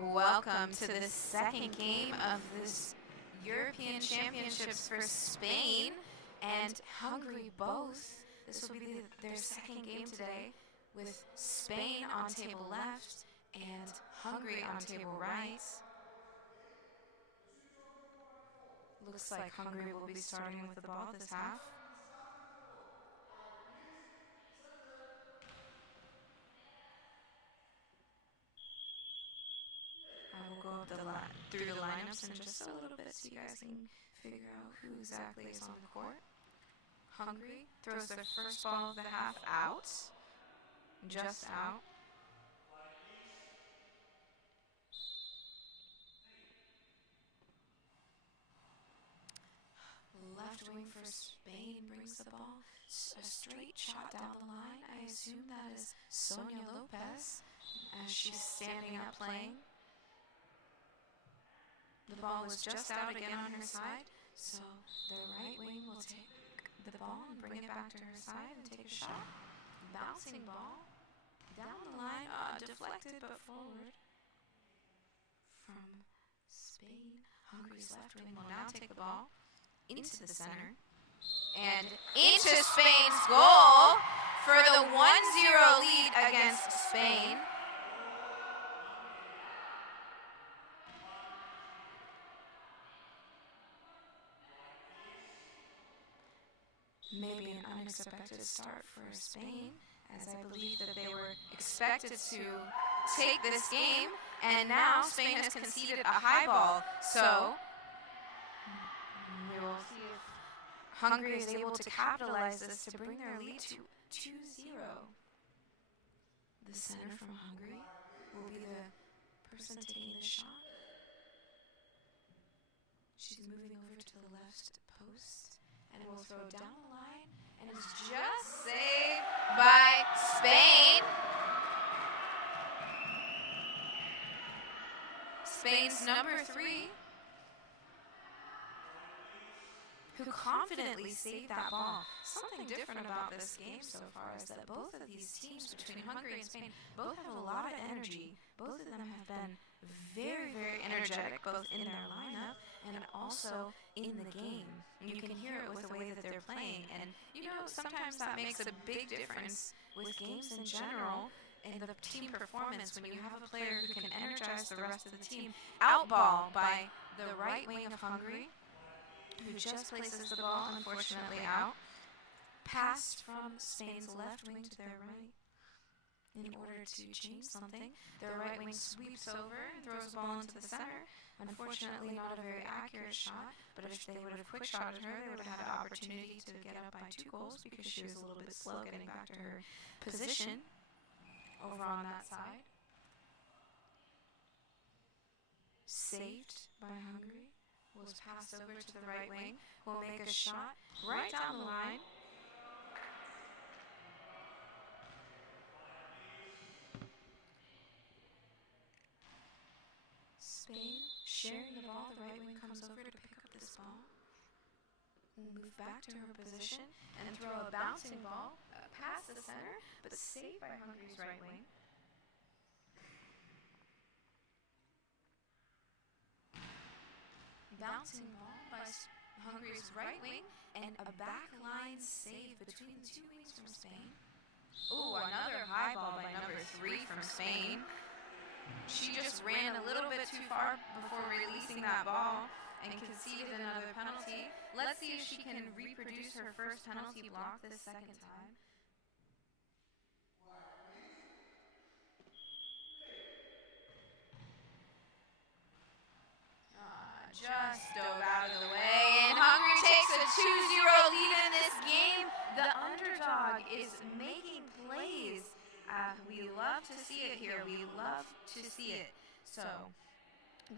Welcome to the second game of this European Championships for Spain and Hungary both. This will be their second game today, with Spain on table left and Hungary on table right. Looks like Hungary will be starting with the ball this half. I will go up through the lineups in just a little bit so you guys can figure out who exactly is on the court. Hungary throws their first ball of the half out. Just out. Left wing for Spain brings the ball. A straight shot down the line. I assume that is Sonia Lopez as she's standing up playing. The ball was just out again on her side, so the right wing will take the ball and bring it back to her side and take a shot. Bouncing ball down the line, deflected but forward from Spain. Hungary's left wing will now take the ball into the center and into Spain's goal for the 1-0 lead against Spain. Maybe an unexpected start for Spain, as I believe that they were expected to take this game, and now Spain has conceded a high ball. So we will see if Hungary is able to capitalize this to bring their lead to 2-0. The center from Hungary will be the person taking the shot. She's moving over to the left post and will throw down the line, and it's just saved by Spain. Spain's number 3, who confidently saved that ball. Something different about this game so far is that both of these teams, between Hungary and Spain, both have a lot of energy. Both of them have been very, very energetic, both in their lineup and also in the game. And you can hear it with the way that they're playing. And, you know, sometimes that makes a big difference with games in general in the team performance when you have a player who can energize the rest of the team. Outball by the right wing of Hungary, who just places the ball, unfortunately, out. Passed from Spain's left wing to their right in order to change something. Their right wing sweeps over and throws the ball into the center. Unfortunately, not a very accurate shot, but if they would have quick-shotted her, they would have had an opportunity to get up by 2 goals because she was a little bit slow getting back to her position over on that side. Saved by Hungary. Was passed over to the right wing. Will make a shot right down the line. Spain sharing the ball. The right wing comes over to pick up this ball. Move back to her position and throw a bouncing ball past the center, but saved by Hungary's right wing. Bouncing ball by Hungary's right wing, and a back line save between the 2 wings from Spain. Ooh, another high ball by number 3 from Spain. She just ran a little bit too far before releasing that ball and conceded another penalty. Let's see if she can reproduce her first penalty block this second time. Just dove out of the way, and Hungary takes a 2-0 lead in this game. The underdog is making plays. We love to see it here. We love to see it. So,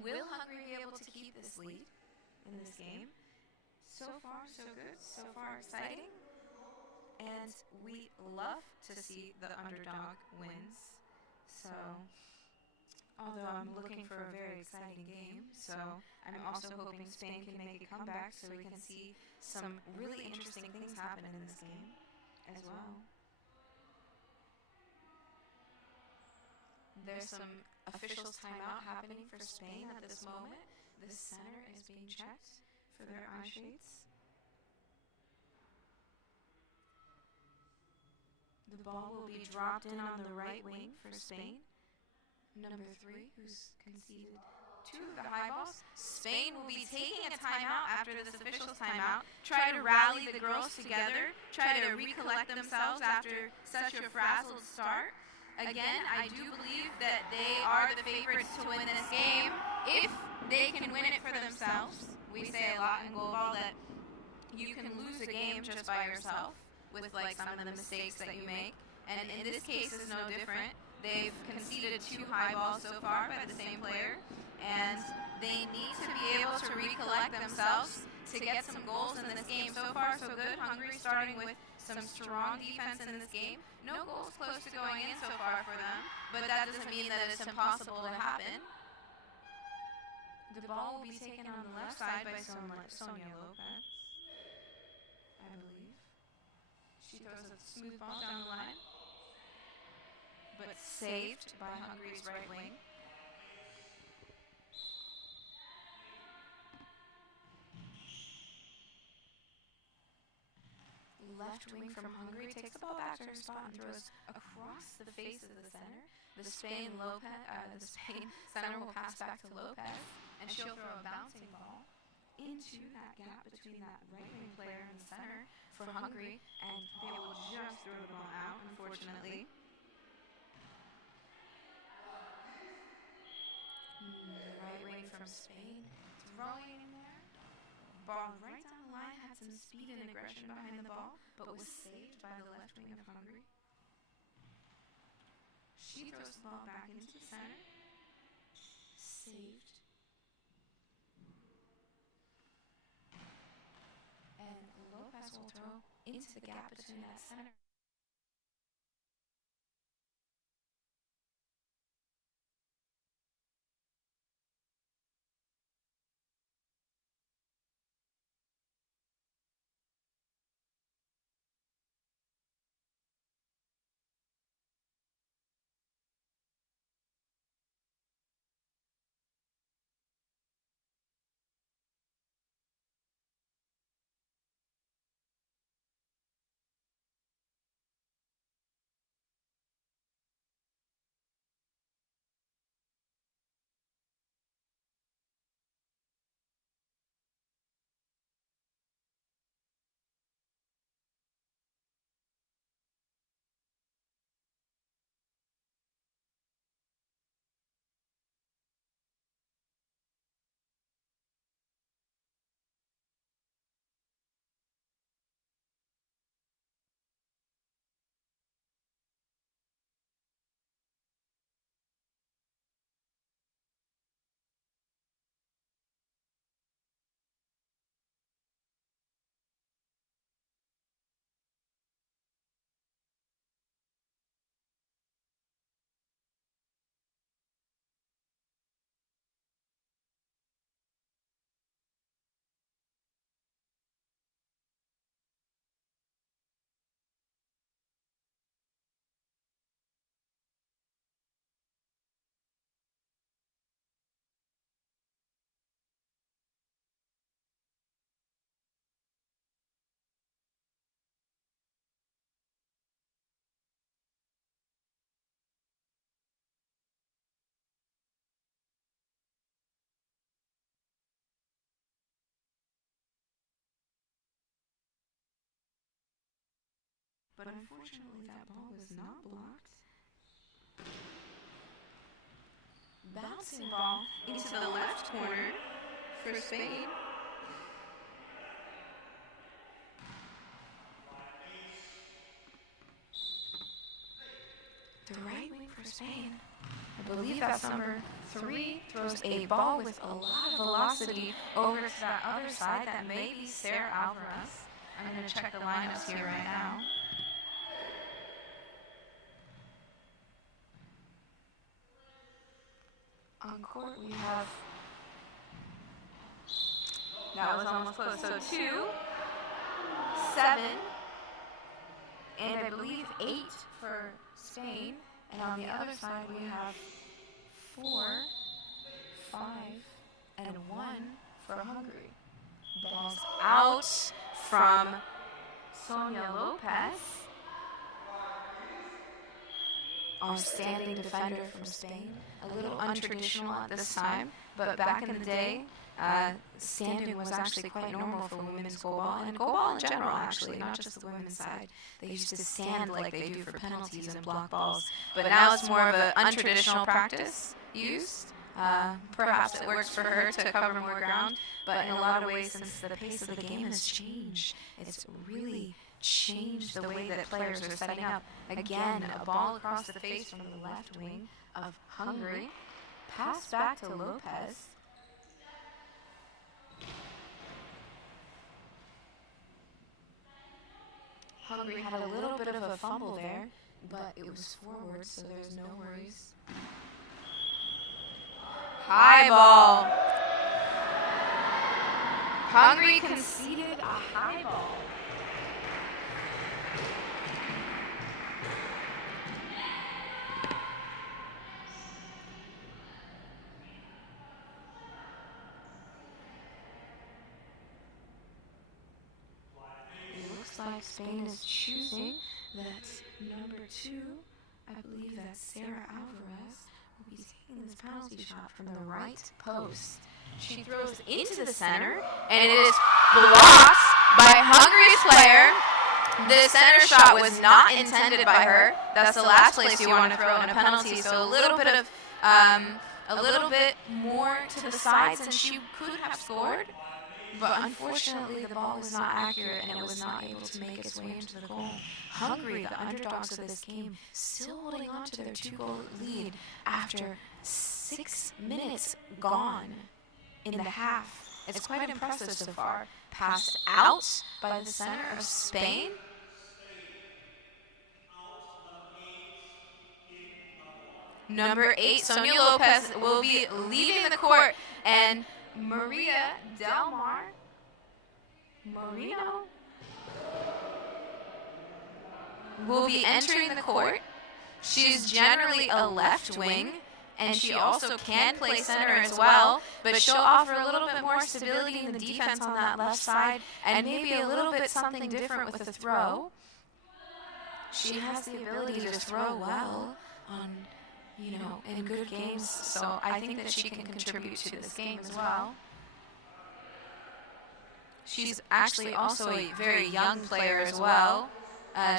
will Hungary be able to keep this lead in this game? So far, so good. So far, exciting. And we love to see the underdog wins. So, although I'm looking for a very exciting game, so I'm also hoping Spain can make a comeback so we can see some really interesting things happen in this game as well. There's some officials timeout happening for Spain at this moment. The center is being checked for their eye shades. The ball will be dropped in on the right wing for Spain. Number 3, who's conceded 2 of the high balls. Spain will be taking a timeout after this official's timeout. Try to rally the girls together. Try to recollect themselves after such a frazzled start. Again, I do believe that they are the favorites to win this game if they can win it for themselves. We say a lot in GoalBall that you can lose a game just by yourself with like some of the mistakes that you make, and in this case is no different. They've conceded 2 high balls so far by the same player, and they need to be able to recollect themselves to get some goals in this game. So far so good. Hungary starting with some strong defense in this game. No goals close to going in so far for them, but that doesn't mean that it's impossible to happen. The ball will be taken on the left side by Sonia Lopez, I believe. She throws a smooth ball down the line, but saved by Hungary's right wing. Left wing from Hungary takes the ball back to her spot and throws across the face of the center. The Spain center will pass back to Lopez, and she'll throw a bouncing ball into that gap between that right wing player and the center for Hungary, and they will just throw the ball out, unfortunately. The right wing from Spain throwing in there. Ball right down the line, had some speed and aggression behind the ball, but was saved by the left wing of Hungary. She throws the ball back into the center. Saved. And Lopez will throw into the gap between that center. But unfortunately that ball was not blocked. Bouncing ball into the left corner for Spain. The right wing for Spain, I believe that's number 3, throws a ball with a lot of velocity over to that other side. That may be Sarah Alvarez. I'm going to check the lineups here right now. On court we have, that was almost close, so 2, 7, and I believe 8 for Spain, and on the other side we have 4, 5, and 1 for Hungary. Ball's out from Sonia Lopez, our standing defender from Spain. A little untraditional at this time, but back in the day, standing was actually quite normal for women's goalball, and goalball in general, actually, not just the women's side. They used to stand like they do for penalties and block balls, but now it's more of an untraditional practice used. Perhaps it works for her to cover more ground, but in a lot of ways, since the pace of the game has changed, it's really changed the way that players are setting up. Again, a ball across the face from the left wing of Hungary. Pass back to Lopez. Hungary had a little bit of a fumble there, but it was forward, so there's no worries. High ball. Hungary conceded a high ball. Like Spain is choosing that number 2, I believe that's Sarah Alvarez, will be taking this penalty shot from the right post. She throws into the center, and it is blocked by Hungary's player. The center shot was not intended by her. That's the last place you want to throw in a penalty, so a little bit more to the sides, and she could have scored. But unfortunately, the ball was not accurate, and it was not able to make its way into the goal. Hungary, the underdogs of this game, still holding on to their 2-goal lead after 6 minutes gone in the half. It's quite impressive so far. Passed out by the center of Spain. Number 8, Sonia Lopez, will be leaving the court, and Maria Del Mar Marino will be entering the court. She's generally a left wing, and she also can play center as well, but she'll offer a little bit more stability in the defense on that left side, and maybe a little bit something different with the throw. She has the ability to throw well on, in good games, so I think that she can contribute to this game as well. She's actually also a very young player as well.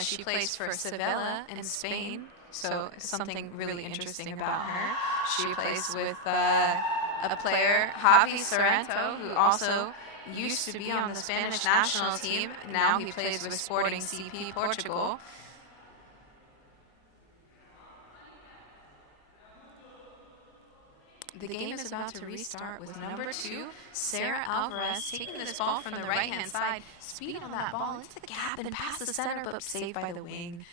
She plays for Sevilla in Spain, so something really interesting about her. She plays with a player, Javi Sorrento, who also used to be on the Spanish national team. Now he plays with Sporting CP Portugal. The game is about to restart with number 2, Sarah Alvarez, taking this ball from the right-hand side, speed on that ball into the gap and past the center, but saved by the wing.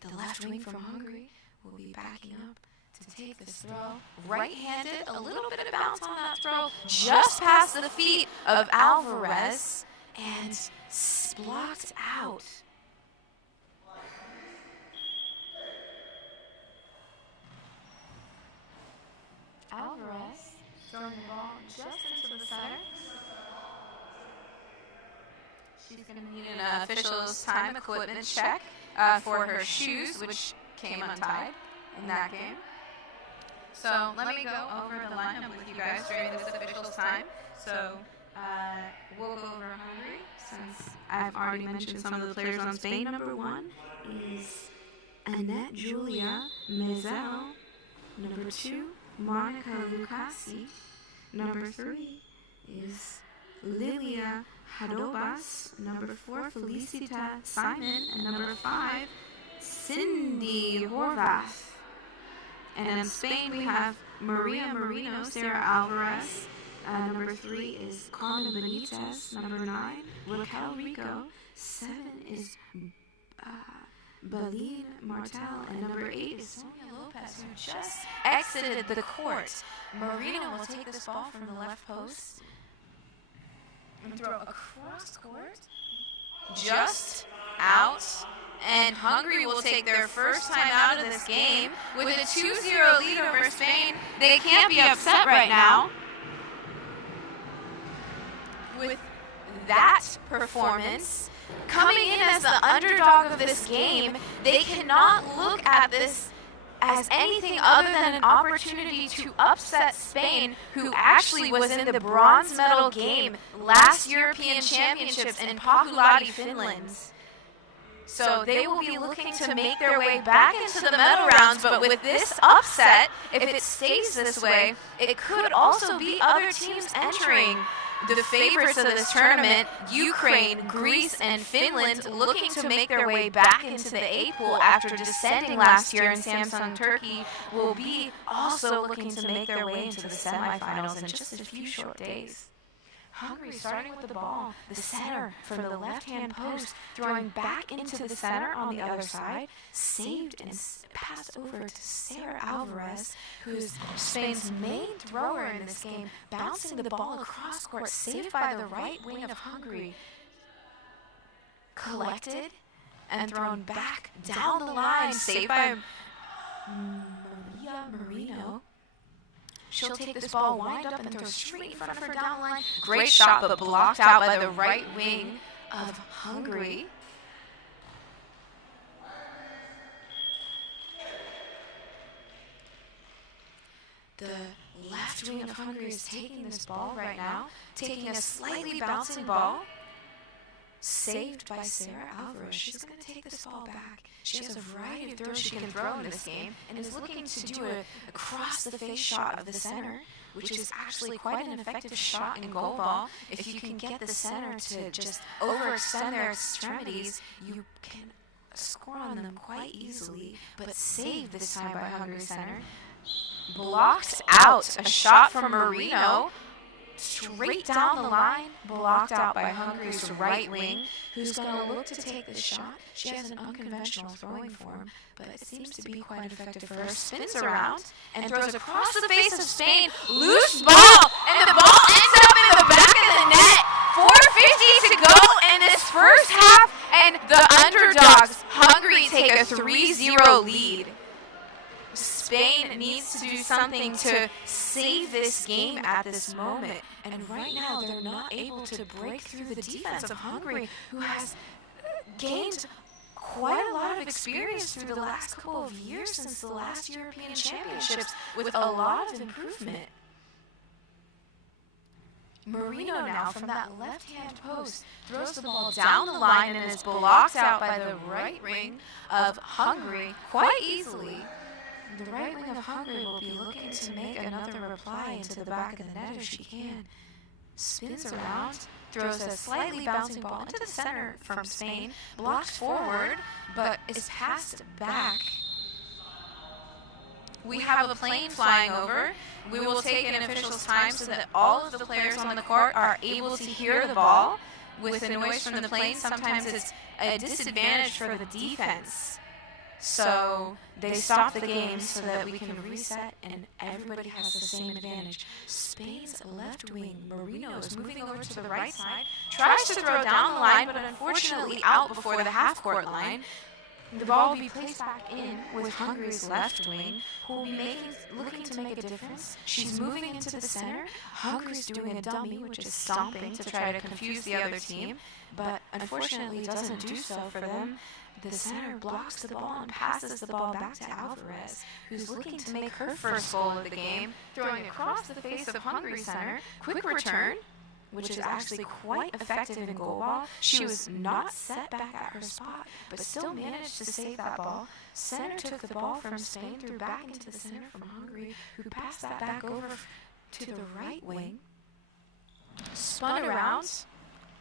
The left wing from Hungary will be backing up to take this throw. Right-handed, a little bit of bounce on that throw, just past the feet of Alvarez, and blocked out. Alvarez throwing the ball just into the center. She's going to need an official's time equipment check for her shoes, which came untied in that game. So let me go over the lineup with you guys during this official's time. So we'll go over Hungary, since I've already mentioned some of the players on Spain. Number 1 is Annette Julia Mezel. Number 2, Monica Lucasi. Number 3 is Lilia Hadobas. Number 4, Felicita Simon. And number 5, Cindy Horvath. And in Spain we have Maria Marino, Sarah Alvarez. Number 3 is Carmen Benitez. Number 9, Raquel Rico. 7 is Baleen Martel, and number 8 is Sonia Lopez, who just exited the court. Marino will take this ball from the left post and throw across court, just out And Hungary will take their first time out of this game with a 2-0 lead over Spain. They can't be upset right now with that performance. Coming in as the underdog of this game, they cannot look at this as anything other than an opportunity to upset Spain, who actually was in the bronze medal game last European Championships in Pakulahti, Finland. So they will be looking to make their way back into the medal rounds, but with this upset, if it stays this way, it could also be other teams entering. The favorites of this tournament, Ukraine, Greece, and Finland, looking to make their way back into the A pool after descending last year in Samsung, Turkey, will be also looking to make their way into the semifinals in just a few short days. Hungary starting with the ball, the center from the left-hand post, throwing back into the center on the other side, saved and passed over to Sarah Alvarez, who's Spain's main thrower in this game, bouncing the ball across court, saved by the right wing of Hungary, collected and thrown back down the line, saved by Maria Marino. She'll take this ball, wind up, and throw straight in front of her down the line. Great shot, but blocked out by the right wing of Hungary. The left wing of Hungary is taking this ball right now, taking a slightly bouncing ball, saved by Sarah Alvarez. She's going to take this ball back. She has a variety of throws she can throw in this game and is looking to do a cross-the-face shot of the center, which is actually quite an effective shot in GoalBall. If you can get the center to just overextend their extremities, you can score on them quite easily, but saved this time by Hungary center. Blocked out, a shot from Marino, straight down the line, blocked out by Hungary's right wing, who's going to look to take this shot. She has an unconventional throwing form, but it seems to be quite effective for her. Spins around and throws across the face of Spain. Loose ball, and the ball ends up in the back of the net. 4:50 to go in this first half, and the underdogs, Hungary, take a 3-0 lead. Spain needs to do something to save this game at this moment. And right now, they're not able to break through the defense of Hungary, who has gained quite a lot of experience through the last couple of years since the last European Championships, with a lot of improvement. Marino now, from that left-hand post, throws the ball down the line and is blocked out by the right wing of Hungary quite easily. The right wing of Hungary will be looking to make another reply into the back of the net if she can. Spins around, throws a slightly bouncing ball into the center from Spain, blocked forward, but is passed back. We have a plane flying over. We will take an official's time so that all of the players on the court are able to hear the ball. With the noise from the plane, sometimes it's a disadvantage for the defense. So they stop the game so that we can reset and everybody has the same advantage. Spain's left wing, Marino, is moving over to the right side, tries to throw down the line, but unfortunately out before the half-court line. The ball will be placed back in with Hungary's left wing, who will be looking to make a difference. She's moving into the center. Hungary's doing a dummy, which is stomping to try to confuse the other team, but unfortunately doesn't do so for them. The center blocks the ball and passes the ball back to Alvarez, who's looking to make her first goal of the game, throwing across the face of Hungary center. Quick return, which is actually quite effective in GoalBall. She was not set back at her spot, but still managed to save that ball. Center took the ball from Spain, threw back into the center from Hungary, who passed that back over to the right wing, spun around,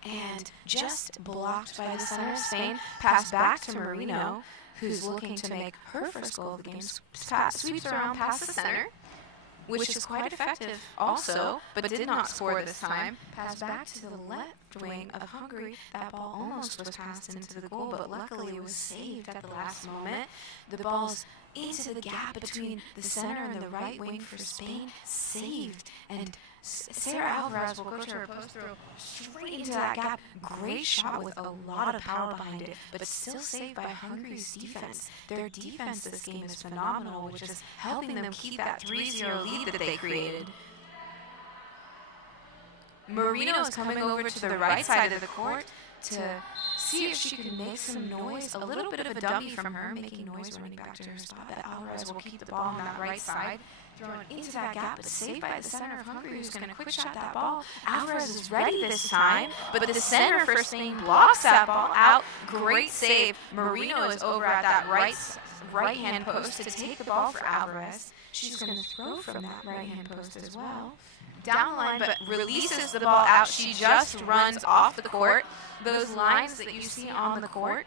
and just blocked by the center of Spain, passed back to Marino, who's looking to make her first goal of the game, sweeps around past the center, which is quite effective also, but did not score this time. Passed back to the left wing of Hungary. That ball almost was passed into the goal, but luckily it was saved at the last moment. The ball's into the gap between the center and the right wing for Spain, saved, and Sarah Alvarez will go to her post throw straight into that gap. Great shot with a lot of power behind it, but still saved by Hungary's defense. Their defense this game is phenomenal, which is helping them keep that 3-0 lead that they created. Marino is coming over to the right side of the court to see if she can make some noise. A little bit of a dummy from her, making noise running back to her spot, but Alvarez will keep the ball on that right side, thrown into that gap, but saved by the center of Hungary, who's going to quick shot that ball. Alvarez is ready this time, but the center for Spain blocks that ball out. Great save. Marino is over at that right-hand post to take the ball for Alvarez. She's going to throw from that right-hand post as well. Down the line, but releases the ball out. She just runs off the court. Those lines that you see on the court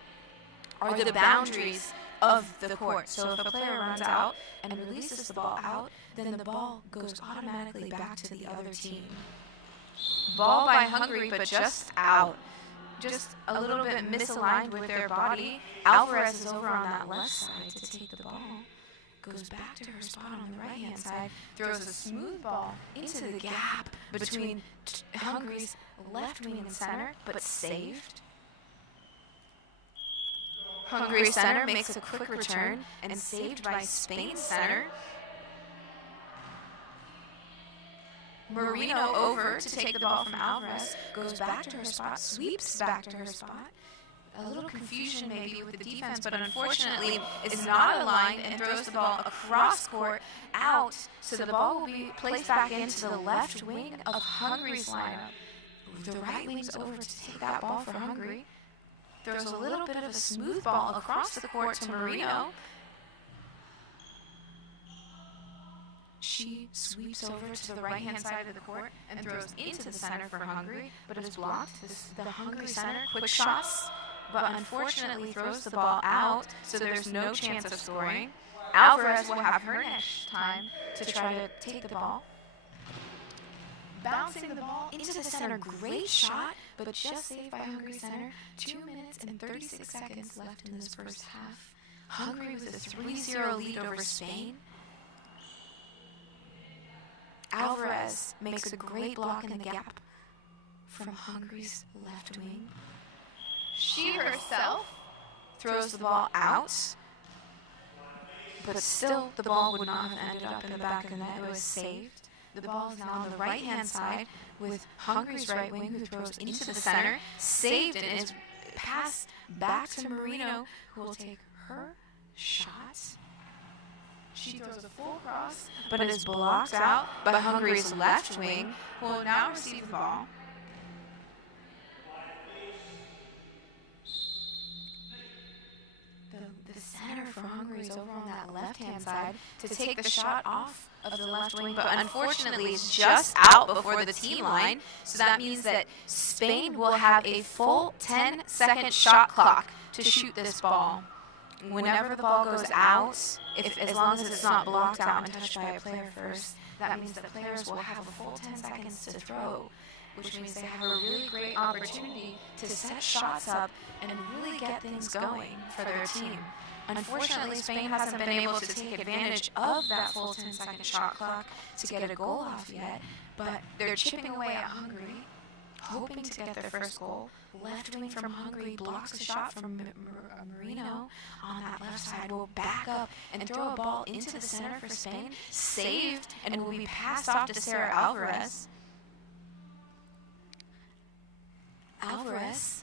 are the boundaries of the court. So if a player runs out and releases the ball out, then the ball goes automatically back to the other team. Ball by Hungary, but just out. Just a little bit misaligned with their body. Alvarez is over on that left side to take the ball. Goes back to her spot on the right-hand side, throws a smooth ball into the gap between Hungary's left wing and center, but saved. Hungary's center makes a quick return and saved by Spain's center. Marino over to take the ball from Alvarez, goes back to her spot, sweeps back to her spot. A little confusion maybe with the defense, but unfortunately is not aligned and throws the ball across court out. So the ball will be placed back into the left wing of Hungary's lineup. The right wing's over to take that ball for Hungary. Throws a little bit of a smooth ball across the court to Marino. She sweeps over to the right-hand side of the court and throws into the center for Hungary, but it is blocked. The Hungary center quick shots, but unfortunately throws the ball out, so there's no chance of scoring. Alvarez will have her next time to try to take the ball. Bouncing the ball into the center, great shot, but just saved by Hungary center. 2 minutes and 36 seconds left in this first half. Hungary with a 3-0 lead over Spain. Alvarez makes a great block in the gap from Hungary's left wing. She herself throws the ball out, but still the ball would not have ended up in the back of the net. It was saved. The ball is now on the right-hand side with Hungary's right wing, who throws into the center, saved, and is passed back to Marino, who will take her shot. She throws a full cross, but it is blocked out by Hungary's left wing, who will now receive the ball. The center for Hungary is over on that left-hand side to take the shot off of the left wing, but unfortunately is just out before the team line. So that means that Spain will have a full 10-second shot clock to shoot this ball. Whenever the ball goes out, as long as it's not blocked out and touched by a player first, that means that players will have a full 10 seconds to throw, which means they have a really great opportunity to set shots up and really get things going for their team. Unfortunately, Spain hasn't been able to take advantage of that full 10-second shot clock to get a goal off yet, but they're chipping away at Hungary, hoping to get their first goal. Left wing from Hungary blocks a shot from Marino on that left side, will back up and throw a ball into the center for Spain, saved, and will be passed off to Sarah Alvarez. Alvarez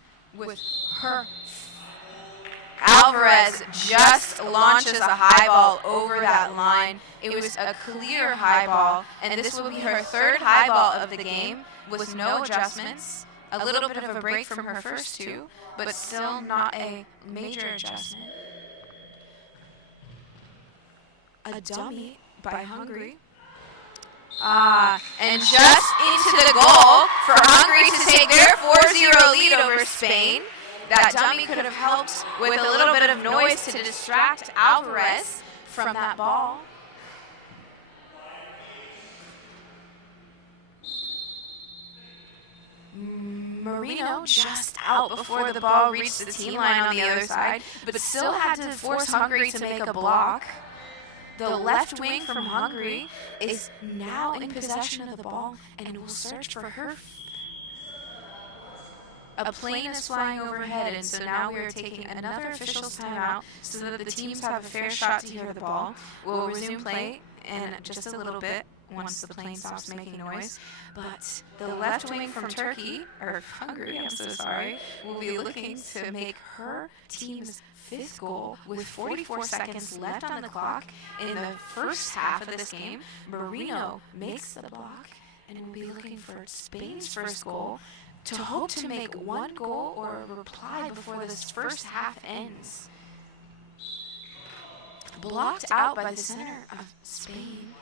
just launches a high ball over that line. It was a clear high ball, and this will be her third high ball of the game with no adjustments. A little bit of a break from her first two, but still not a major adjustment. A dummy by Hungary. And just into the goal for Hungary to take their 4-0 lead over Spain. That dummy could have helped with a little bit of noise to distract Alvarez from that ball. Marino just out before the ball reached the team line on the other side, but still had to force Hungary to make a block. The left wing from Hungary is now in possession of the ball and will search for her. A plane is flying overhead, and so now we are taking another official's timeout so that the teams have a fair shot to hear the ball. We'll resume play in just a little bit once the plane stops making noise. But the left wing from Turkey, or Hungary, I'm so sorry, will be looking to make her team's 5th goal with 44 seconds left on the clock in the first half of this game. Marino makes the block and will be looking for Spain's first goal to hope to make one goal or a reply before this first half ends. Blocked out by the center of Spain.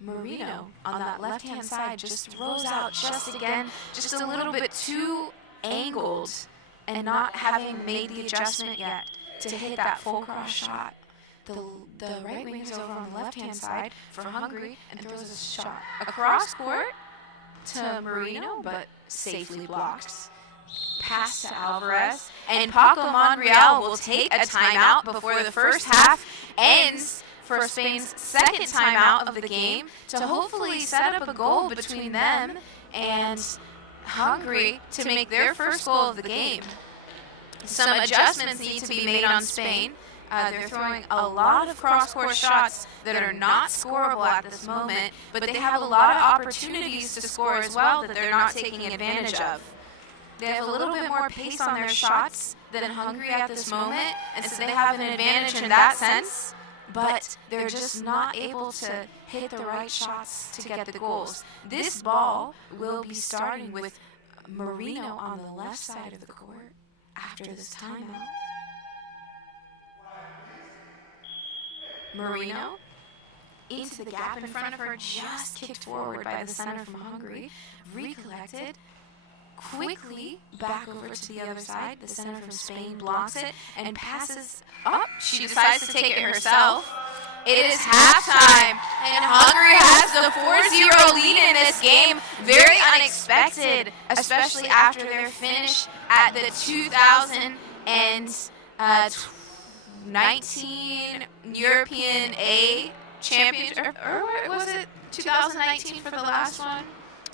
Marino on that left-hand side just throws out just again, just a little bit too angled and not having made the adjustment yet to hit that full cross shot. The right wing is over on the left-hand side for Hungary and throws a shot across court to Marino, but safely blocked. Pass to Alvarez, and Paco Monreal will take a timeout before the first half ends for Spain's second timeout of the game to hopefully set up a goal between them and Hungary to make their first goal of the game. Some adjustments need to be made on Spain. They're throwing a lot of cross-court shots that are not scoreable at this moment, but they have a lot of opportunities to score as well that they're not taking advantage of. They have a little bit more pace on their shots than Hungary at this moment, and so they have an advantage in that sense, but they're just not able to hit the right shots to get the goals. This ball will be starting with Marino on the left side of the court after this timeout. Marino into the gap in front of her, just kicked forward by the center from Hungary, recollected, quickly back over to the other side. The center from Spain blocks it and passes up. She decides to take it herself. It is halftime, and Hungary has the 4-0 lead in this game. Very unexpected, especially after their finish at the 2019 European A Championship, or was it 2019 for the last one?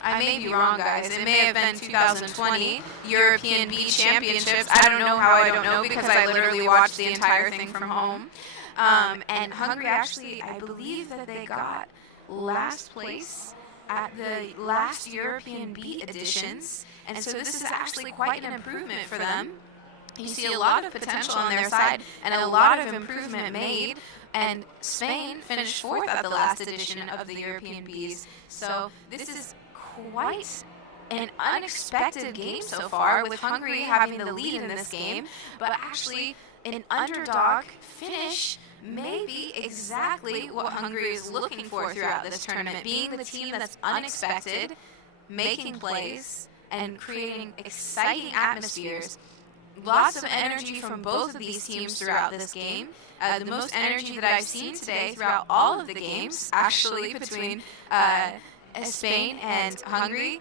I may be wrong, guys. It may have been 2020 European B Championships. I don't know how I don't know because I literally watched the entire thing from home. And Hungary actually, I believe that they got last place at the last European B editions. And so this is actually quite an improvement for them. You see a lot of potential on their side and a lot of improvement made. And Spain finished 4th at the last edition of the European Bs. So this is quite an unexpected game so far, with Hungary having the lead in this game, but actually an underdog finish may be exactly what Hungary is looking for throughout this tournament, being the team that's unexpected, making plays, and creating exciting atmospheres. Lots of energy from both of these teams throughout this game. The most energy that I've seen today throughout all of the games, actually, between Spain and Hungary.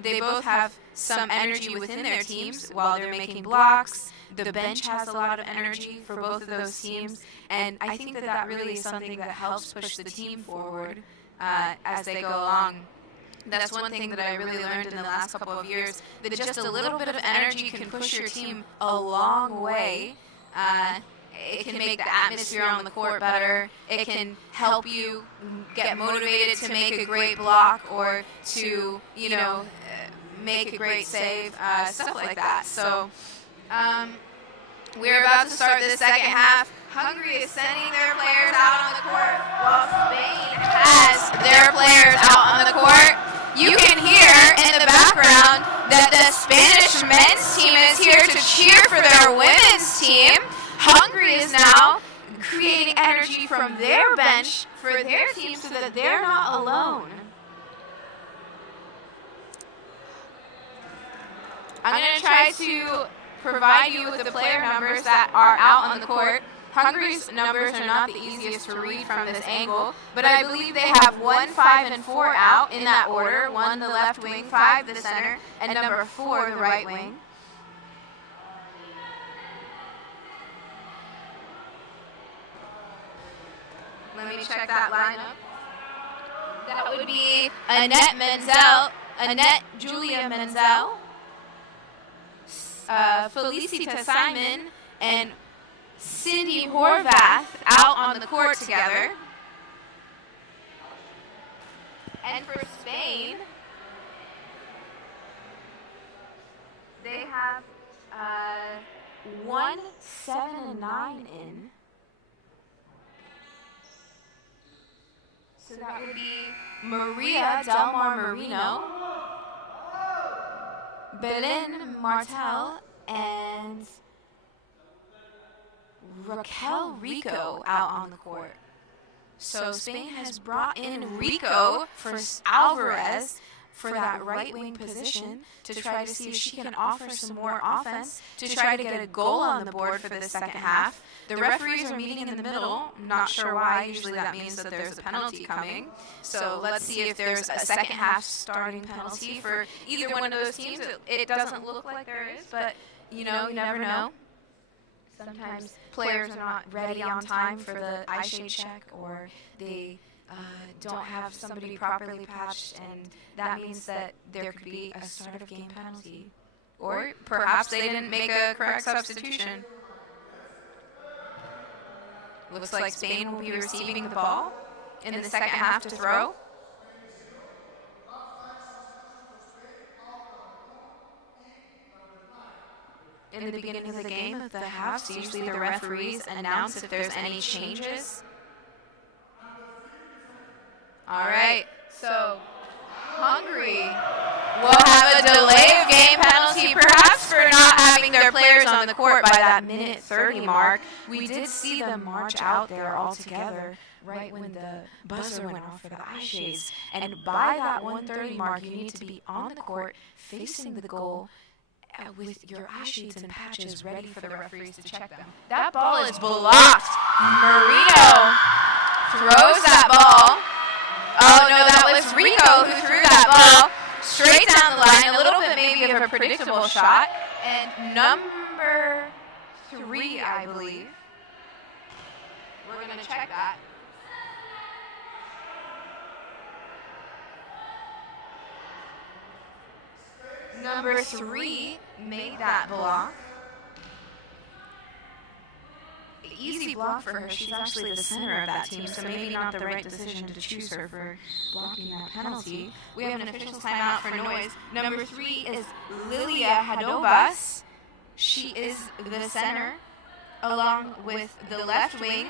They both have some energy within their teams while they're making blocks. The bench has a lot of energy for both of those teams, and I think that that really is something that helps push the team forward as they go along. That's one thing that I really learned in the last couple of years, that just a little bit of energy can push your team a long way. It can make the atmosphere on the court better. It can help you get motivated to make a great block or to, make a great save, stuff like that. So we're about to start the second half. Hungary is sending their players out on the court while Spain has their players out on the court. You can hear in the background that the Spanish men's team is here to cheer for their women's team. Hungary is now creating energy from their bench for their team so that they're not alone. I'm going to try to provide you with the player numbers that are out on the court. Hungary's numbers are not the easiest to read from this angle, but I believe they have 1, 5, and 4 out in that order. 1, the left wing, 5, the center, and number 4, the right wing. Let me check that lineup. That would be Annette Menzel, Annette Julia Menzel, Felicita Simon, and Cindy Horvath out on the court together. And for Spain, they have 1, 7, and 9 in. So that would be Maria Del Mar Marino, Belen Martel, and Raquel Rico out on the court. So Spain has brought in Rico for Alvarez for that right wing position to try to see if she can offer some more offense to try to get a goal on the board for the second half. The referees are meeting in the middle. I'm not sure why. Usually that means that there's a penalty coming. So let's see if there's a second half starting penalty for either one of those teams. It doesn't look like there is, but you know, you never know. Sometimes players are not ready on time for the eye shade check, or they don't have somebody properly patched, and that means that there could be a start of game penalty. Or perhaps they didn't make a correct substitution. Looks like Spain will be receiving the ball in the second half to throw. In the beginning of the game, of the halves, usually the referees announce if there's any changes. All right, so Hungary will have a delay of game penalty, perhaps for not having their players on the court by that minute 30 mark. We did see them march out there all together right when the buzzer went off for the eye shades. And by that 1:30 mark, you need to be on the court facing the goal with your eye shades and patches ready for the referees to check them. That ball is blocked. Marino throws that ball. Oh no, that was Rico who threw that ball straight down the line, a little bit maybe of a predictable shot. And number 3, I believe. We're going to check that. Number 3 made that block. Easy block for her. She's actually the center of that team, so maybe not the right decision to choose her for blocking that penalty. We have an official timeout for noise. Number 3 is Lilia Hadobas. She is the center, along with the left wing,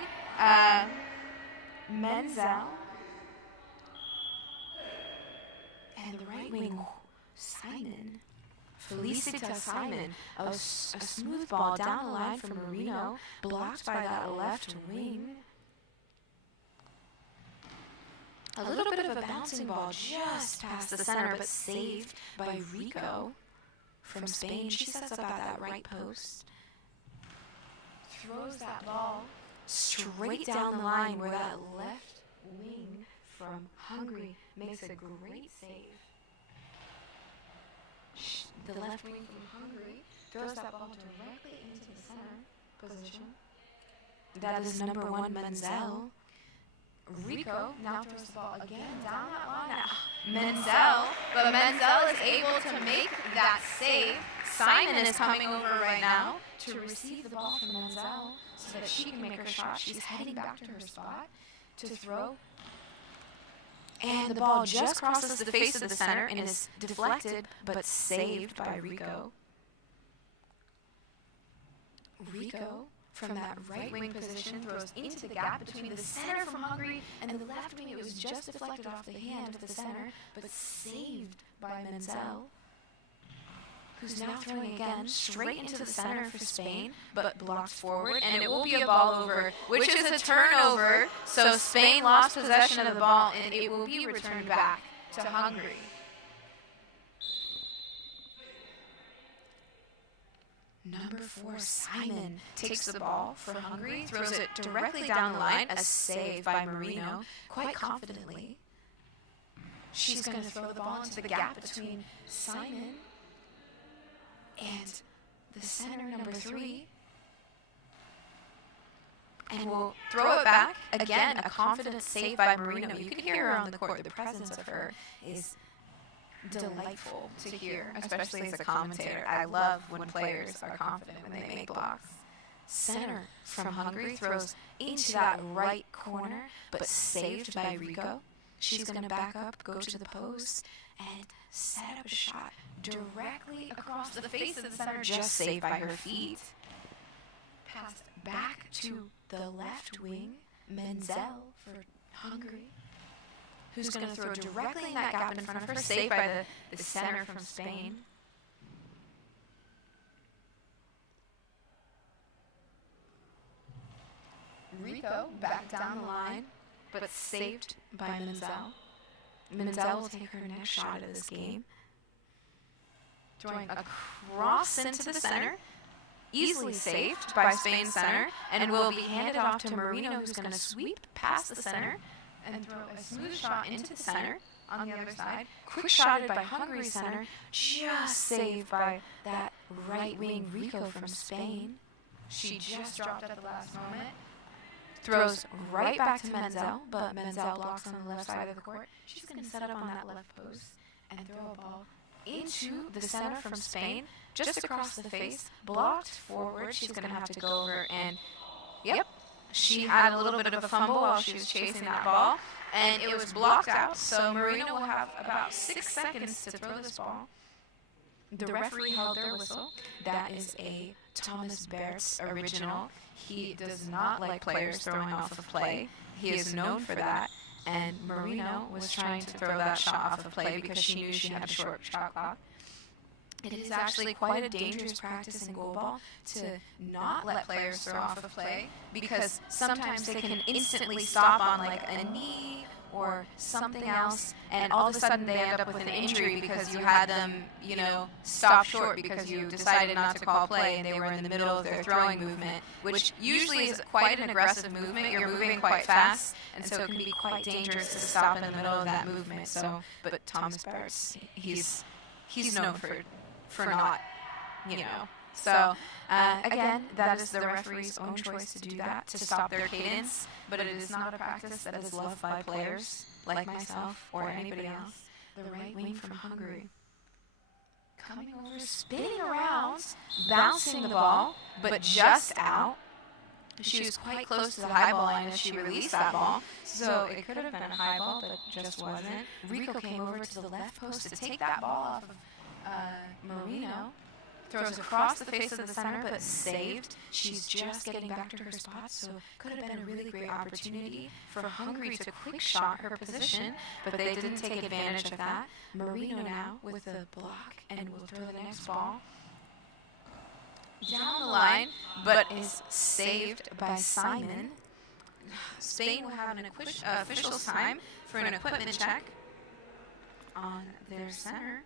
Menzel, and the right wing, Simon. Felicita Simon, a smooth ball down the line from Marino, blocked by that left wing. A little bit of a bouncing ball just past the center, but saved by Rico from Spain. She sets up at that right post, throws that ball straight down the line where that left wing from Hungary makes a great save. The left wing from Hungary throws that ball directly into the center position. That is number 1, Menzel. Rico now throws the ball again down that line. Menzel, but Menzel is able to make that save. Simon is coming over right now to receive the ball from Menzel so that she can make her shot. She's heading back to her spot to throw. And the ball just crosses the face of the center and is deflected, but saved by Rico. Rico, from that right wing position, throws into the gap between the center from Hungary and the left wing. It was just deflected off the hand of the center, but saved by Menzel, who's now throwing again straight into the center for Spain, but blocked forward, and it will be a ball over, which is a turnover, so Spain lost possession of the ball, and it will be returned back to Hungary. Number 4, Simon, takes the ball for Hungary, throws it directly down the line, a save by Marino, quite confidently. She's going to throw the ball into the gap between Simon and the center, number 3. and will throw it back. Again, a confident save by Marino. You can hear her on the court. The presence of her is delightful to hear, especially as a commentator. I love when players are confident when they make blocks. Center from Hungary throws into that right corner, but saved by Rico. She's going to back up, go to the post, and set up a shot directly across the face of the center, just saved by her feet. Passed back to the left wing, Menzel for Hungary, who's going to throw directly in that gap in front of her, saved by the center from Spain. Rico back down the line, but saved by Menzel. Menzel will take her next shot of this game. Throwing across into the center, easily saved by Spain's center, and will be handed off to Marino, who's going to sweep past the center and throw a smooth shot into the center on the other side. Quick shotted by Hungary's center, just saved by that right wing Rico from Spain. She just dropped at the last moment. Throws right back to Menzel, but Menzel blocks on the left side of the court. She's going to set up on that left post and throw a ball into the center from Spain, just across the face, blocked forward. She's going to have to go over and, yep, she had a little bit of a fumble while she was chasing that ball, and it was blocked out, so Marino will have about 6 seconds to throw this ball. The referee held their whistle. That is a Thomas Bert's original. He does not like players throwing off of play. He is known for that. And Marino was trying to throw that shot off of play because she knew she had a short shot clock. It is actually quite a dangerous practice in goalball to not let players throw off of play, because sometimes they can instantly stop on like a knee or something else, and all of a sudden they end up with an injury because you had them, you know, stop short because you decided not to call play and they were in the middle of their throwing movement, which usually is quite an aggressive movement. You're moving quite fast, and so it can be quite dangerous to stop in the middle of that movement. So, but Thomas Bert's, he's known for not, you know. So, again, that is the referee's own choice to do that, to stop their cadence, but it is not a practice that is loved by players like myself or anybody else. The right wing from Hungary, coming over, spinning around, bouncing the ball, but just out. She was quite close to the high ball line as she released that ball, so it could have been a high ball, but just wasn't. Rico came over to the left post to take that ball off of Marino. Throws across the face of the center, but saved. She's just getting back to her spot, so could have been a really great opportunity for Hungary to quick shot her position, but they didn't take advantage of that. Marino now with a block, and will throw the next ball down the line, but is saved by Simon. Spain will have an official time for an equipment check on their center.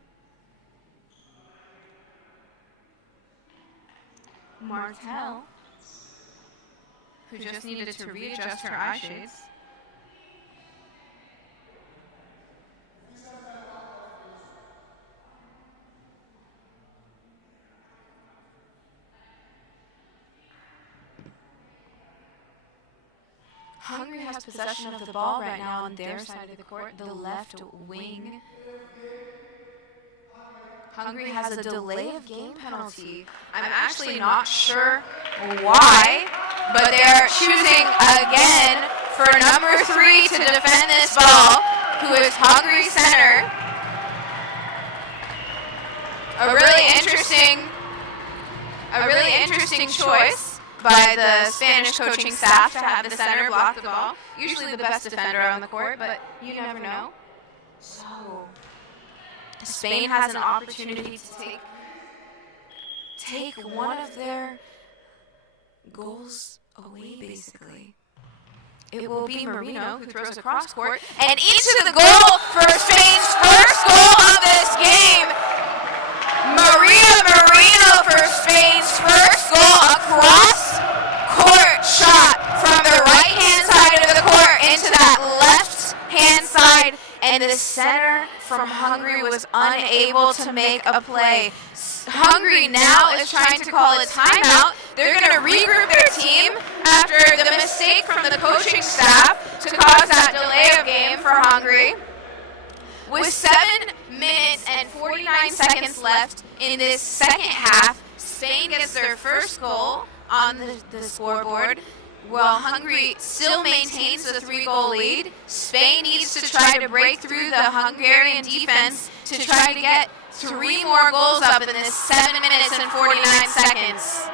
Martel, who just needed to readjust her eye shades. Hungary has possession of the ball right now on their side of the court, the left wing. Hungary has a delay of game penalty. I'm actually not sure why, but they're choosing again for number 3 to defend this ball, who is Hungary's center. A really interesting choice by the Spanish coaching staff to have the center block the ball. Usually the best defender on the court, but you never know. So Spain has an opportunity to take one of their goals away, basically. It will be Marino who throws across court and into the goal for Spain's first goal of this game. Maria Marino for Spain's first goal, across court shot from the right-hand side of the court into that left-hand side, and the center from Hungary was unable to make a play. Hungary now is trying to call a timeout. They're going to regroup their team after the mistake from the coaching staff to cause that delay of game for Hungary. With 7 minutes and 49 seconds left in this second half, Spain gets their first goal on the scoreboard, while Hungary still maintains the 3-goal lead. Spain needs to try to break through the Hungarian defense to try to get 3 more goals up in this 7 minutes and 49 seconds.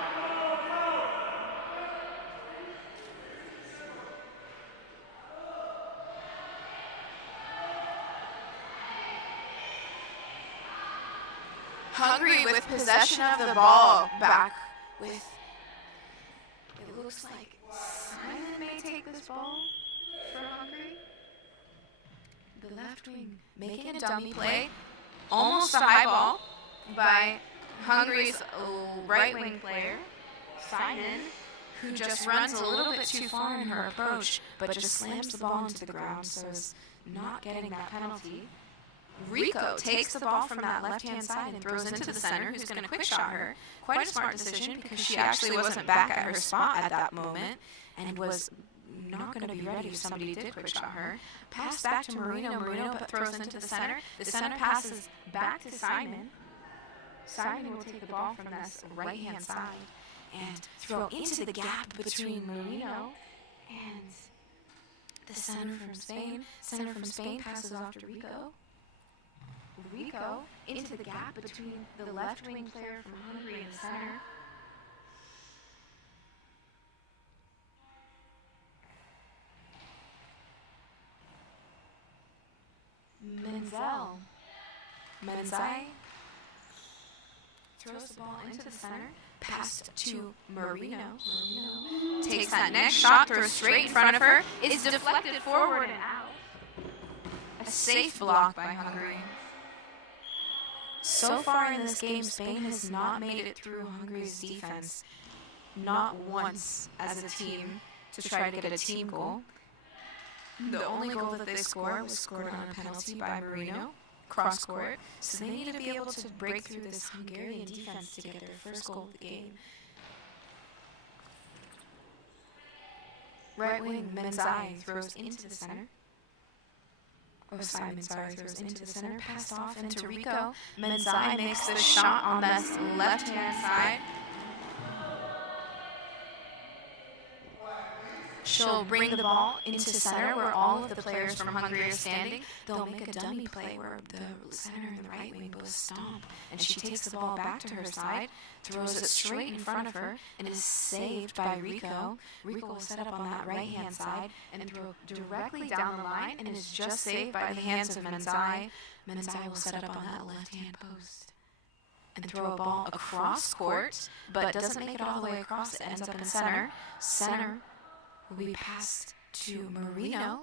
Hungary with possession of the ball back with, it looks like Simon may take this ball for Hungary. The left wing making a dummy play, almost a high ball by Hungary's right wing player, Simon, who just runs a little bit too far in her approach, but just slams the ball into the ground, so is not getting that penalty. Rico takes the ball from that left-hand side and throws into the center, who's going to quick shot her. Quite a smart decision because she actually wasn't back at her spot at that moment and was not going to be ready if somebody did quick shot her. Pass back to Marino. Marino throws into the center. The center passes back to Simon. Simon will take the ball from this right-hand side and throw into the gap between Marino and the center from Spain. Center from Spain passes off to Rico. Rico into the gap between the left wing player from Hungary and the center. Menzai throws the ball into the center, passed to Marino. Marino takes that next shot, throws straight in front of her, is deflected forward and out. A safe block by Hungary. So far in this game, Spain has not made it through Hungary's defense, not once as a team, to try to get a team goal. The only goal that they scored was scored on a penalty by Marino, cross court, so they need to be able to break through this Hungarian defense to get their first goal of the game. Right wing Menzai throws into the center. Simon throws into the center, passed off into Rico. Menzai makes the shot on the left-hand side. She'll bring the ball into center where all of the players from Hungary are standing. They'll make a dummy play where the center and the right wing both stomp, and she takes the ball back to her side, throws it straight in front of her, and is saved by Rico. Rico will set up on that right-hand side and throw directly down the line, and is just saved by the hands of Menzai. Menzai will set up on that left-hand post and throw a ball across court, but doesn't make it all the way across. It ends up in center. Center will be passed to Marino,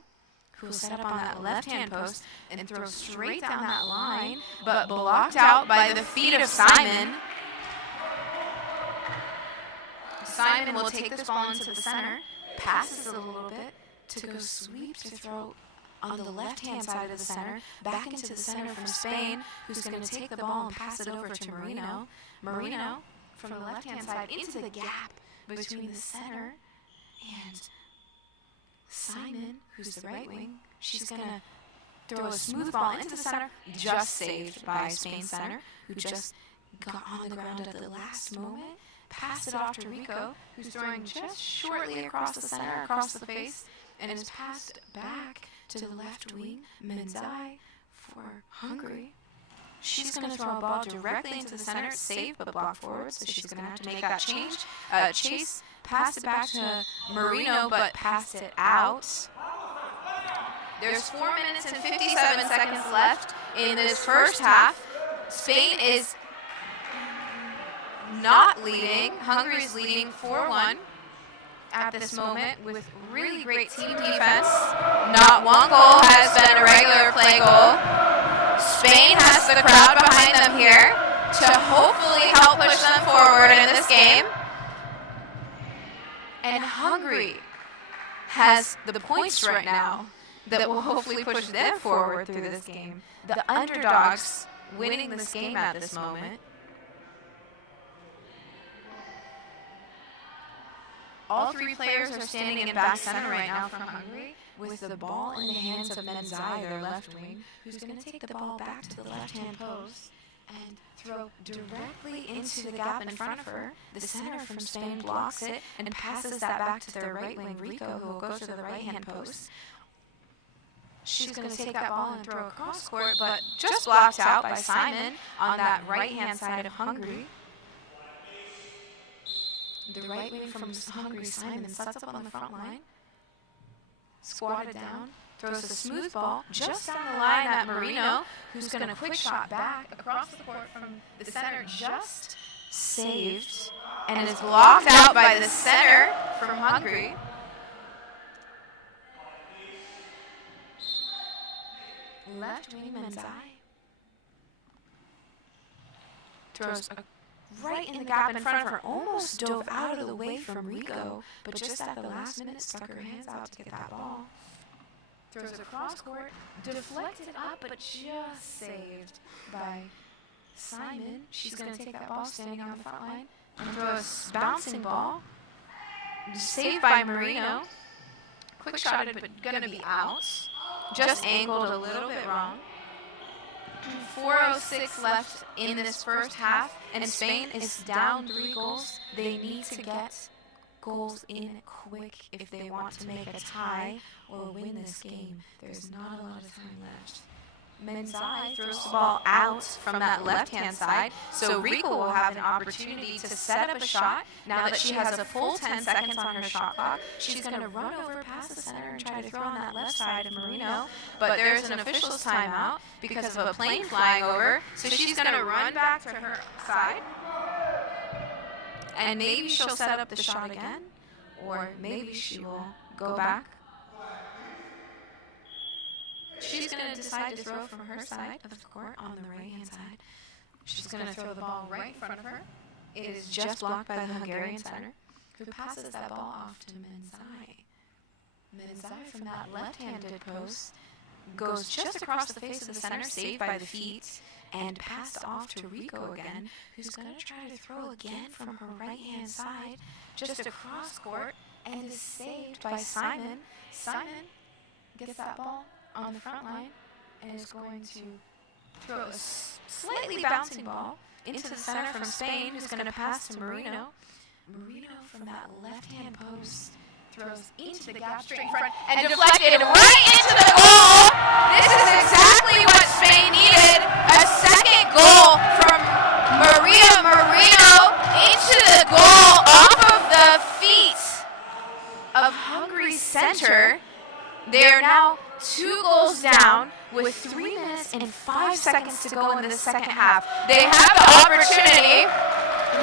who will set up on that left-hand post and throw straight down that line, but blocked out by the feet of Simon. Simon will take this ball into the center, passes it a little bit to go sweep to throw on the left-hand side of the center, back into the center from Spain, who's going to take the ball and pass it over to Marino. Marino, from the left-hand side, into the gap between the center and Simon, who's the right wing. She's going to throw a smooth ball into the center, just saved by Spain's center, who just got on the ground at the last moment. Pass it off to Rico, who's throwing just shortly across the center, across the face, and is passed back to the left wing, Menzai, for Hungary. She's going to throw a ball directly into the center, safe but blocked forward, so she's going to have to make that chase, pass it back to Marino, but passed it out. There's 4 minutes and 57 seconds left in this first half. Spain is not leading. Hungary's leading 4-1 at this moment with really great team defense. Not one goal has been a regular play goal. Spain has the crowd behind them here to hopefully help push them forward in this game. And Hungary has the points right now that will hopefully push them forward through this game. The underdogs winning this game at this moment. All three players are standing in back center right now from Hungary, with the ball in the hands of Menzai, their left wing, who's going to take the ball back to the left-hand post and throw directly into the gap in front of her. The center from Spain blocks it and passes that back to their right wing, Rico, who will go to the right-hand post. She's going to take that ball and throw across court, but just blocked out by Simon on that right-hand side of Hungary. The right wing from Hungary, Simon, sets up on the front line, squatted down, throws a smooth ball just down the line at Marino, who's going to quick shot back across the court from the center, just saved, and is blocked out by the center from Hungary. Left wing Menzai throws right in the gap in front of her, almost dove out of the way from Rico, but just at the last minute stuck her hands out to get that ball. Throws it across court, deflected up, but just saved by Simon. She's going to take that ball standing on the front line and throw a bouncing ball. Saved by Marino. Quick shotted, but going to be out. Just angled a little bit wrong. 4:06 left in this first half, and Spain is down 3 goals. They need to get goals in quick if they want to make a tie or win this game. There's not a lot of time left. Menzai throws the ball out from that left-hand side, so Rico will have an opportunity to set up a shot. Now that she has a full 10 seconds on her shot clock, she's going to run over past the center and try to throw on that left side of Marino, but there's an official's timeout because of a plane flying over, so she's going to run back to her side, and maybe she'll set up the shot again, or maybe she will go back. She's going to decide to throw from her side of the court on the right-hand side. She's going to throw the ball right in front of her. It is just blocked by the Hungarian center, who passes that ball off to Menzai. Menzai from that left-handed post goes just across the face of the center, saved by the feet, and passed off to Rico again, who's going to try to throw again from her right-hand side, just across court, and is saved by Simon. Simon gets that ball on the front line and is going to throw a slightly bouncing ball into the center from Spain, who's going to pass to Marino. Marino from that left-hand post throws into the gap straight in front and deflected right into the goal. This is exactly what Spain needed. A second goal from Maria Marino into the goal off of the feet of Hungary's center. They are now 2 goals down with 3 minutes and 5 seconds to go in the second half. They have the opportunity,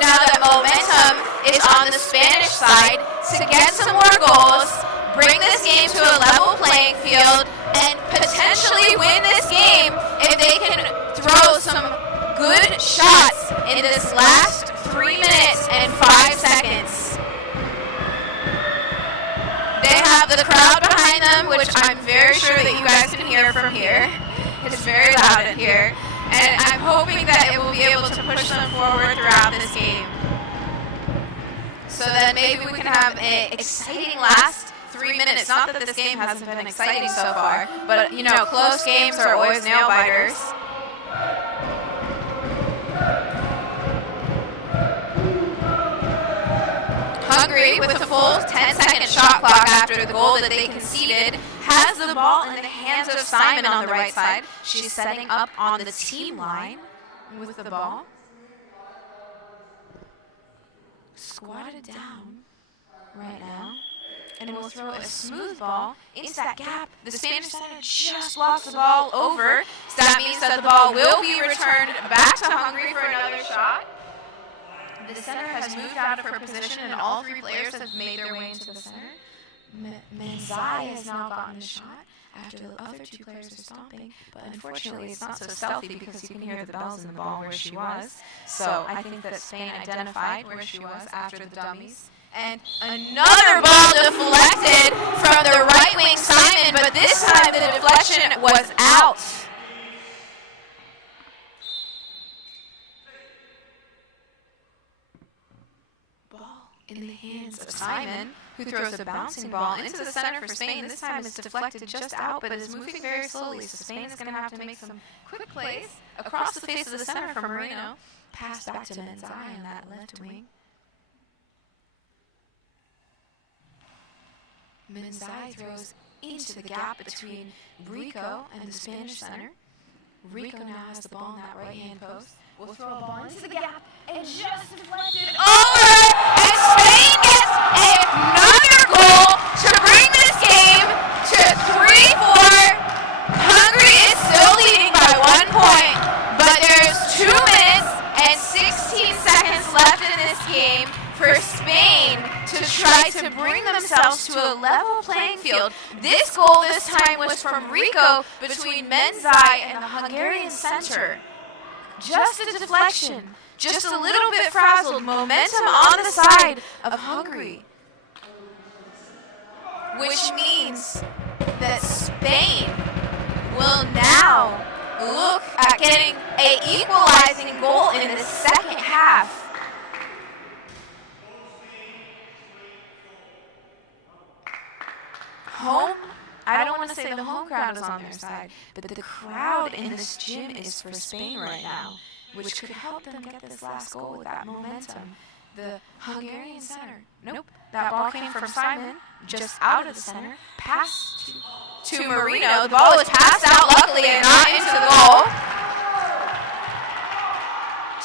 now that momentum is on the Spanish side, to get some more goals, bring this game to a level playing field, and potentially win this game if they can throw some good shots in this last 3 minutes and 5 seconds. They have the crowd behind them, which I'm very sure that you guys can hear from here. It's very loud in here. And I'm hoping that it will be able to push them forward throughout this game, so that maybe we can have an exciting last 3 minutes. Not that this game hasn't been exciting so far, but, you know, close games are always nail-biters. Hungary, with a full 10-second shot clock after the goal that they conceded, has the ball in the hands of Simon on the right side. She's setting up on the team line with the ball. Squatted down right now, and will throw a smooth ball into that gap. The Spanish center just blocks the ball over, so that means that the ball will be returned back to Hungary for another shot. The center has moved out of her position, and all 3 players have made their way into the center. Menzai has now gotten a shot after the other 2 players are stomping, but unfortunately it's not so stealthy because you can hear the bells in the ball where she was. So I think that Spain identified where she was after the dummies. And another ball deflected from the right wing Simon, but this time the deflection was out. In in the hands of Simon, who throws a bouncing ball into the center for Spain. This time it's deflected just out, but is moving very slowly, so Spain is going to have to make some quick plays across the face of the center for Marino. Pass back to Menzai on that left wing. Menzai throws into the gap between Rico and the Spanish center. Rico now has the ball in that right-hand post. Will throw a ball into the gap and just deflected over! And Spain gets another goal to bring this game to 3-4. Hungary is still leading by 1 point, but there's 2 minutes and 16 seconds left in this game for Spain to try to bring themselves to a level playing field. This goal this time was from Rico between Menzai and the Hungarian center. Just a deflection, just a little bit frazzled, momentum on the side of Hungary. Which means that Spain will now look at getting an equalizing goal in the second half. I don't want to say the home crowd is on their side, but the crowd in this gym is for Spain right now, which could help them get this last goal with that momentum. The Hungarian center, nope, that ball came from Simon, just out of the center, pass to Marino. The ball was passed out luckily and not into the goal.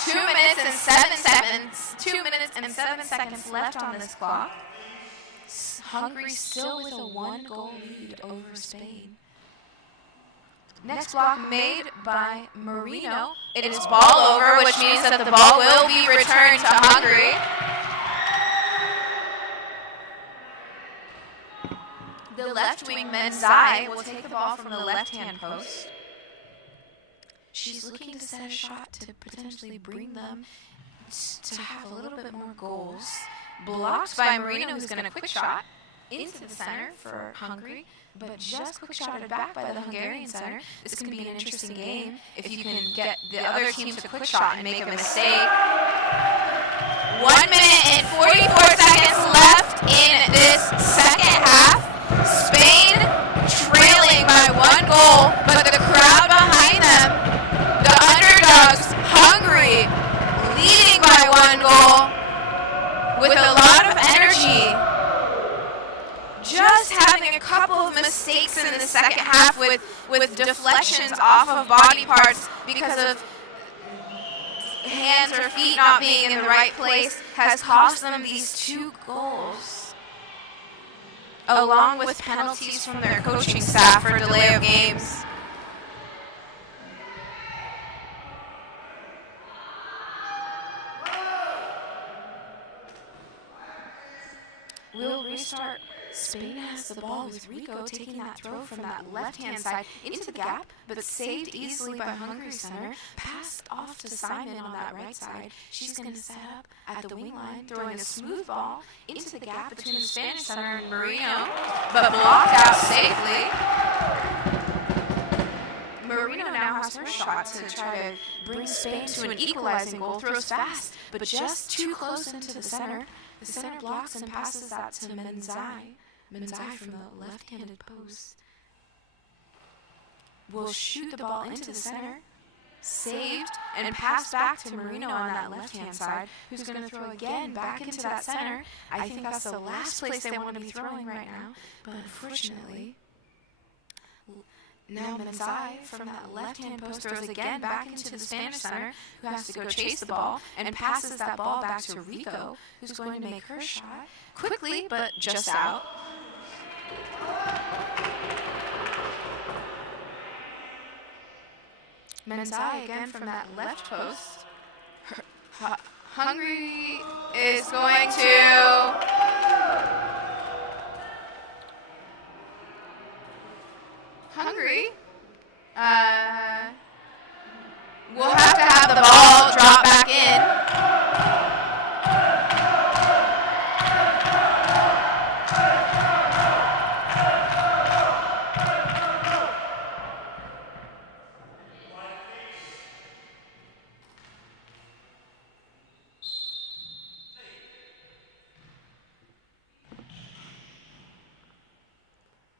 2 minutes and 7 seconds. 2 minutes and 7 seconds left on this clock. Hungary still with a 1-goal lead over Spain. Next block made by Marino. It is ball over, which means that the ball will be returned to Hungary. The left wing Menzai will take the ball from the left-hand post. She's looking to set a shot to potentially bring them to have a little bit more goals. Blocked by Marino, who's going to quick shot into the center for Hungary, but just quick shotted back by the Hungarian center. This can be an interesting game if you can get the other team to quick shot and make a mistake. 1 minute and 44 seconds left in this second half. Spain trailing by 1 goal, but the crowd behind them, the underdogs, Hungary, leading by 1 goal with a lot of energy. Just having a couple of mistakes in the second half with deflections off of body parts because of hands or feet not being in the right place has cost them these 2 goals, along with penalties from their coaching staff for delay of games. We'll restart. Spain has the ball with Rico taking that throw from that left-hand side into the gap, but saved easily by Hungary center. Passed off to Simon on that right side. She's going to set up at the wing line, throwing a smooth ball into the gap between the Spanish center and Marino, but blocked out safely. Marino now has her shot to try to bring Spain to an equalizing goal. Throws fast, but just too close into the center. The center blocks and passes that to Menzai. Menzai from the left-handed post will shoot the ball into the center, saved, and passed back to Marino on that left-hand side, who's going to throw again back into that center. I think that's the last place they want to be throwing right now, but unfortunately, now Menzai from that left-hand post throws again back into the Spanish center, who has to go chase the ball, and passes that ball back to Rico, who's going to make her shot quickly, but just out. Menzai again from that left post. Hungary is going to we'll have to have the ball drop back in.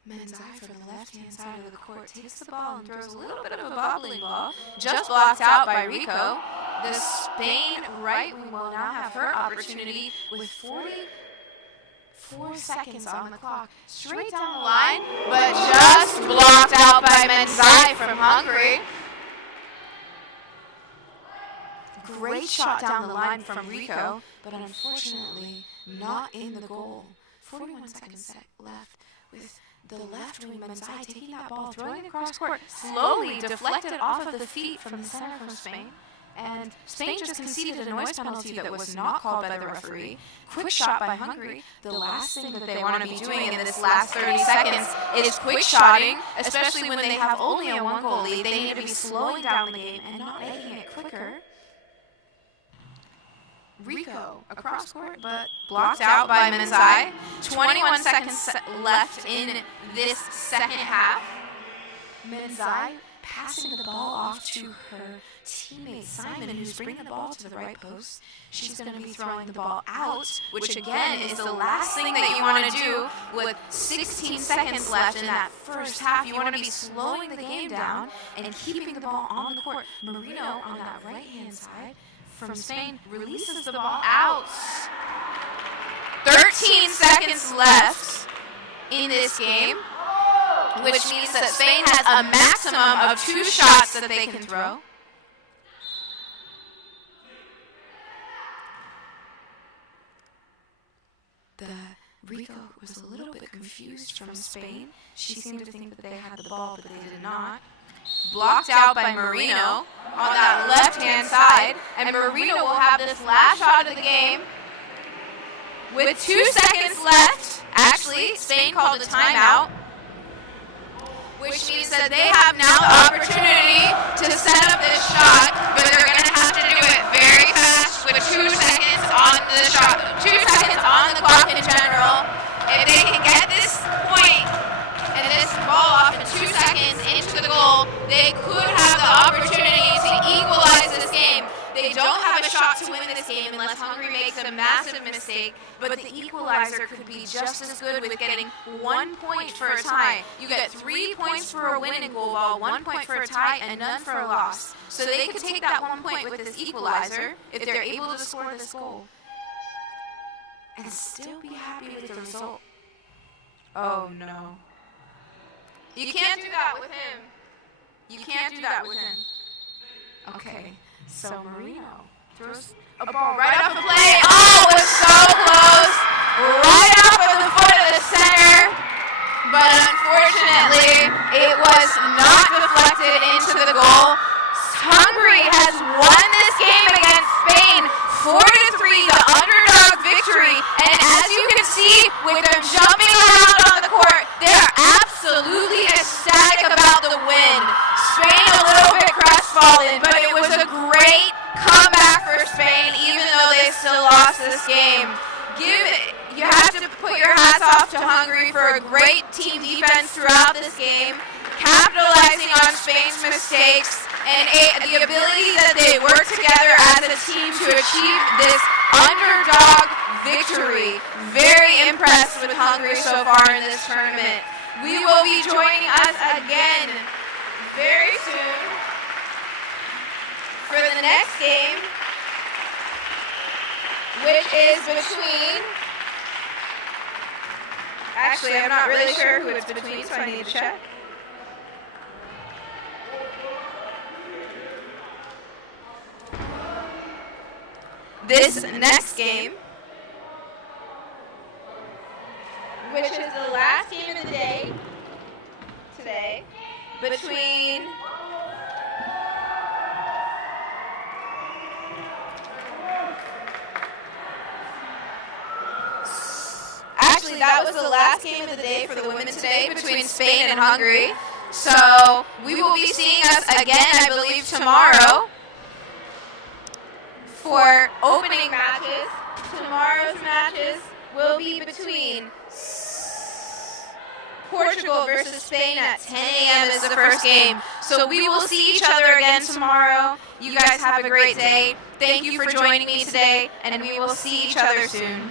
Menzai from the left-hand side of the court takes the ball and throws a little bit of a bobbling ball, just blocked out by Rico. The Spain right wing will now have her opportunity with 44 seconds on the clock. Straight down the line, but just blocked out by Menzai from Hungary. Great shot down the line from Rico, but unfortunately not in the goal. 41 seconds left with the left wing Menzai taking that ball, throwing it across court, slowly deflected off of the feet from the center from Spain. And Spain just conceded a noise penalty that was not called by the referee. Quick shot by Hungary. The last thing that they want to be doing in this last 30 seconds is quick shotting, especially when they have only a 1-goal lead. They need to be slowing down the game and not making it quicker. Rico across court, but blocked out by Menzai. 21 seconds left in this second half. Menzai passing the ball off to her teammate Simon, who's bringing the ball to the right post. She's going to be throwing the ball out, which again is the last thing that you want to do with 16 seconds left in that first half. You want to be slowing the game down and keeping the ball on the court. Marino on that right-hand side from Spain releases the ball out. 13 seconds left in this game, which means that Spain has a maximum of 2 shots that they can throw. Rico was a little bit confused from Spain. She seemed to think that they had the ball, but they did not. Blocked out by Marino on that left-hand side, and Marino will have this last shot of the game with 2 seconds left. Actually, Spain called a timeout, which means that they have now the opportunity to set up this shot, but they're going to have to do it very fast with 2 seconds on the shot, 2 seconds on the clock in general. If they can get this point and this ball off in 2 seconds into the goal, they could have the opportunity to equalize this game. They don't have a shot to win this game unless Hungary makes a massive mistake, but the equalizer could be just as good with getting 1 point for a tie. You get 3 points for a win in GoalBall, 1 point for a tie, and none for a loss. So they could take that 1 point with this equalizer if they're able to score this goal and still be happy with the result. Oh no. You can't do that with him. You can't do that with him. Okay. So Marino throws a ball right off the play. Oh, it was so close. Right off of the foot of the center. But unfortunately, it was not deflected into the goal. Hungary has won this game against Spain 4-3, the underdog victory. And as you can see, with them jumping around on the court, they're absolutely ecstatic about the win. Spain a little bit crestfallen, but it was a great comeback for Spain, even though they still lost this game. You have to put your hats off to Hungary for a great team defense throughout this game, capitalizing on Spain's mistakes, and the ability that they work together as a team to achieve this underdog victory. Very impressed with Hungary so far in this tournament. We will be joining us again very soon for the next game, which is between, actually I'm not really sure who it's between, so I need to check. This next game, which is the last game of the day today, between actually that was the last game of the day for the women today between Spain and Hungary. So we will be seeing us again, I believe, tomorrow for opening matches. Tomorrow's matches will be between Portugal versus Spain at 10 a.m. is the first game. So we will see each other again tomorrow. You guys have a great day. Thank you for joining me today, and we will see each other soon.